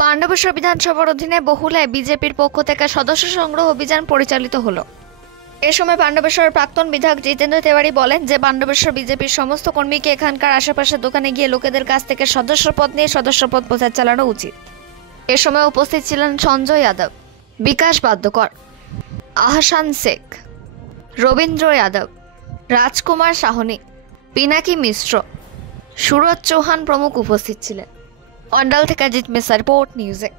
পাণ্ডবেশ্বর বিধানসভার অধীনে বহুলায় বিজেপির পক্ষ থেকে সদস্য সংগ্রহ অভিযান পরিচালিত হলো। এ সময় পাণ্ডবেশ্বরের প্রাক্তন বিধায়ক জিতেন্দ্র তেওয়ারি বলেন যে পাণ্ডবেশ্বর বিজেপির সমস্ত কর্মীকে এখানকার আশেপাশের দোকানে গিয়ে লোকেদের কাছ থেকে সদস্যপদ নিয়ে সদস্যপদ প্রচার চালানো উচিত। এ সময় উপস্থিত ছিলেন সঞ্জয় যাদব, বিকাশ বাদ্যকর, আহসান শেখ, রবীন্দ্র যাদব, রাজকুমার সাহনী, পিনাকি মিশ্র, সুরজ চৌহান প্রমুখ উপস্থিত ছিলেন। অন্ডাল থেকে অজিত মিশ্রা, রিপোর্ট নিউজে।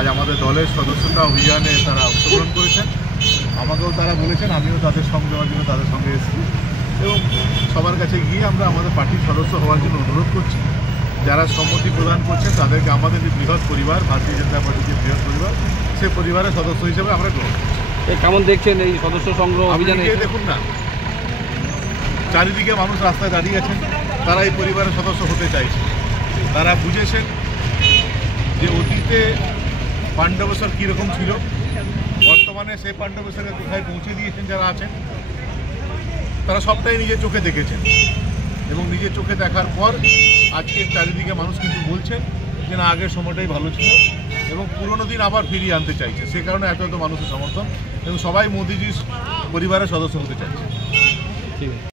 আজ আমাদের দলের সদস্যতা অভিযানে তারা অংশগ্রহণ করেছেন। আমাকেও তারা বলেছেন, আমিও তাদের সঙ্গে দেওয়ার জন্য তাদের সঙ্গে এসেছি এবং সবার কাছে গিয়ে আমরা আমাদের পার্টির সদস্য হওয়ার জন্য অনুরোধ করছি। যারা সম্মতি প্রদান করছেন তাদেরকে আমাদের যে বৃহৎ পরিবার, ভারতীয় জনতা পার্টির যে বৃহৎ পরিবার, সেই পরিবারের সদস্য হিসেবে আমরা গ্রহণ করছি। কেমন দেখছেন এই সদস্য সংগ্রহ অভিযানে? দেখুন না, চারিদিকে মানুষ রাস্তায় দাঁড়িয়ে আছেন, তারা এই পরিবারের সদস্য হতে চাইছে। তারা বুঝেছেন যে অতীতে পাণ্ডবেশ্বর কীরকম ছিল, বর্তমানে সেই পাণ্ডবেশ্বরকে কোথায় পৌঁছে দিয়েছেন যারা আছেন, তারা সবটাই নিজের চোখে দেখেছেন এবং নিজের চোখে দেখার পর আজকের চারিদিকে মানুষ কিন্তু বলছেন যে না, আগের সময়টাই ভালো ছিল এবং পুরনো দিন আবার ফিরিয়ে আনতে চাইছে। সে কারণে এত মানুষের সমর্থন এবং সবাই মোদিজির পরিবারের সদস্য হতে চাইছে। ঠিক আছে।